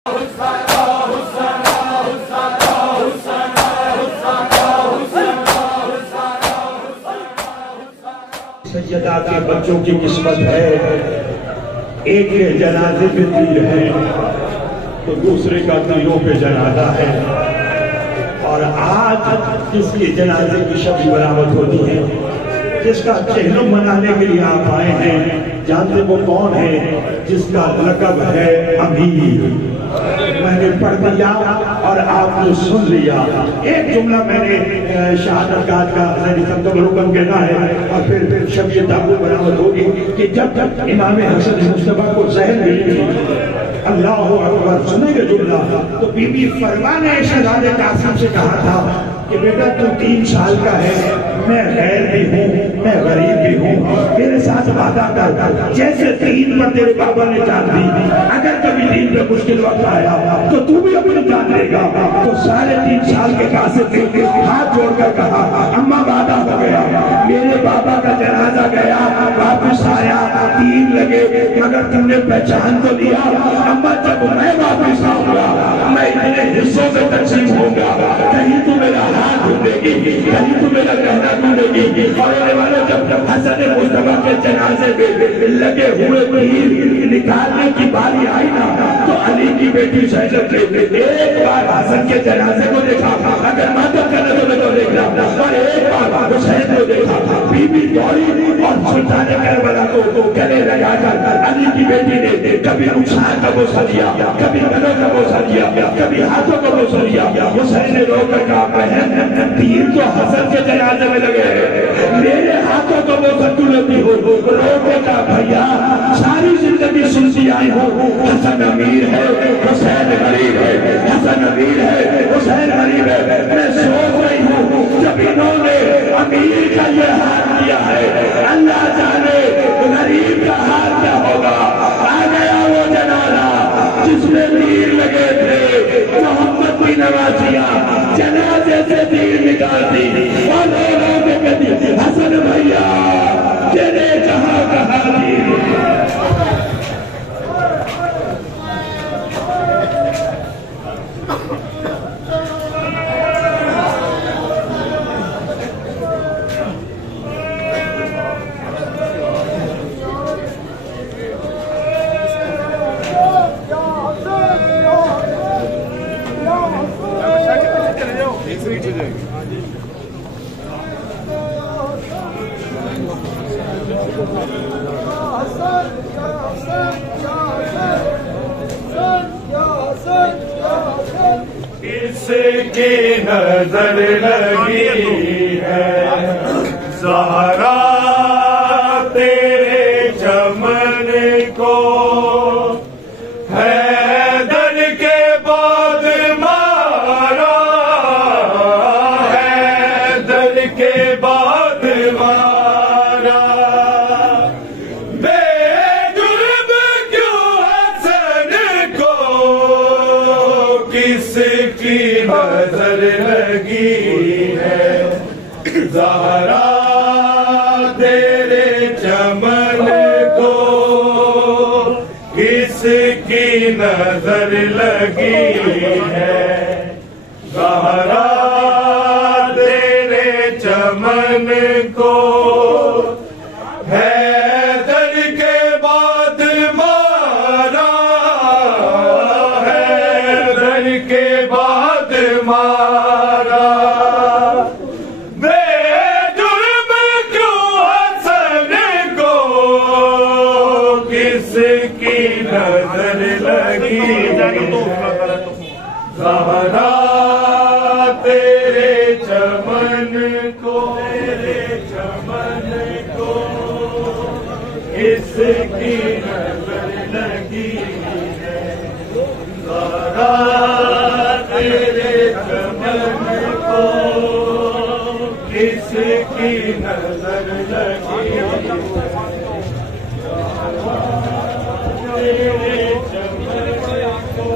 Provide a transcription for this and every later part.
سیدہ کے بچوں کی قسمت ہے، ایک کے جنازے پہ تیر ہے تو دوسرے کا تیروں پہ جنازہ ہے، اور آج جس کے جنازے کی شب برآمد ہوتی ہے، جس کا چہلم منانے کے لیے آپ آئے ہیں، جانتے وہ کون ہے؟ جس کا لقب ہے امیر۔ میں نے پڑھ دیا اور آپ نے سن لیا۔ ایک جملہ میں نے شہادت گاہ کا رکن کہنا ہے، اور پھر شب یہ تابوت برآمد ہوگی کہ جب امام حسن مصطفیٰ کو زہر ملی تھی، اللہ اکبر، سنیں گے جملہ، تو بی بی فروا نے شہزادے قاسم سے کہا تھا کہ بیٹا تو 3 سال کا ہے، میں غیر بھی ہوں، میں غریب بھی ہوں، میرے ساتھ وعدہ کر، جیسے دین پر تیرے بابا نے جان دی، اگر کبھی دین پہ مشکل وقت آیا تو تو بھی اپنی جان لے گا۔ تو سارے 3 سال کے قاسم نے ہاتھ جوڑ کر کہا اماں وعدہ ہو گیا، میرے بابا کا جنازہ گیا، واپس آیا، 3 لگے، مگر تم نے پہچان تو لیا، اماں جب میں واپس آؤں گا میں اتنے حصوں میں تقسیم ہوں گا، کہیں تو میرا ہاتھ ڈھونڈے گی، کہیں تو میرا کہنا ڈھونڈے گی۔ اور ہونے والے جب حسن مصطفیٰ کے جنازے میں لگے ہوئے تیر نکالنے کی باری آئی نا، تو علی کی بیٹی زینب نے ایک بار حسن کے جنازے کو دیکھا، اگر ماتم کرنے تو میں تو دیکھنا، اور ایک بار حسین کو دیکھا، بی بی دوڑی اور سلطان کربلا کو گلے لگا کر علی کی بیٹی نے کبھی رخسار کا بوسہ دیا، کبھی گلوں کا بوسہ دیا، کبھی ہاتھوں کا بوسہ دیا۔ حسین نے رو کر کہا بہن تیر تو حسن کے جنازے میں لگے، میرے ہاتھوں کا بوسہ تو لیتی ہو؟ رو کے کہا بھیا ساری زندگی سنتی آئی ہوں، حسن امیر ہے حسین غریب ہے، حسن امیر ہے حسین غریب ہے، میں سوچ رہی ہوں جب انہوں نے امیر کا یہ ہاتھ دیا ہے، اللہ جانے غریب کا ہاتھ کیا ہوگا۔ آ گیا وہ جنازہ جس میں تیر لگے تھے، محمد کی نوازیاں جنازے سے تیر نکالتی اور لوگوں کے کہتی حسن بھیا تیرے جہاں کہا تیر۔ کس کی نظر لگی ہے زہرا تیرے چمن کو، حیدر کے بعد مارا، حیدر کے بعد مارا، بے جرم کیوں حسن کو کس کی نظر لگی ہے زہرا تیرے چمن کو، کس کی نظر لگی ہے زہرا تیرے چمن کو، حیدر کے بعد مارا، حیدر کے بعد مارا، بے جرم کیوں حسن کو کس کی نظر لگی زہرا تیرے چمن کو، تیرے چمن کو کس کی نظر لگی ہے زہرا تیرے چمن کو، کس کی نظر لگی ہے تیرے چمن کو،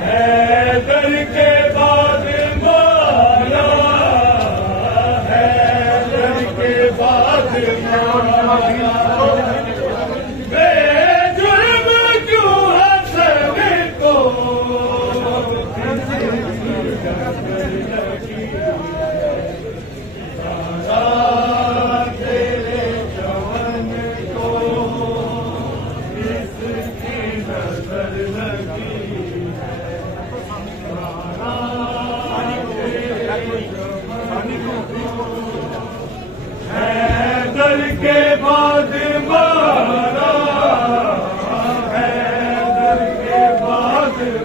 حیدر کے بعد مارا، حیدر کے بعد مارا،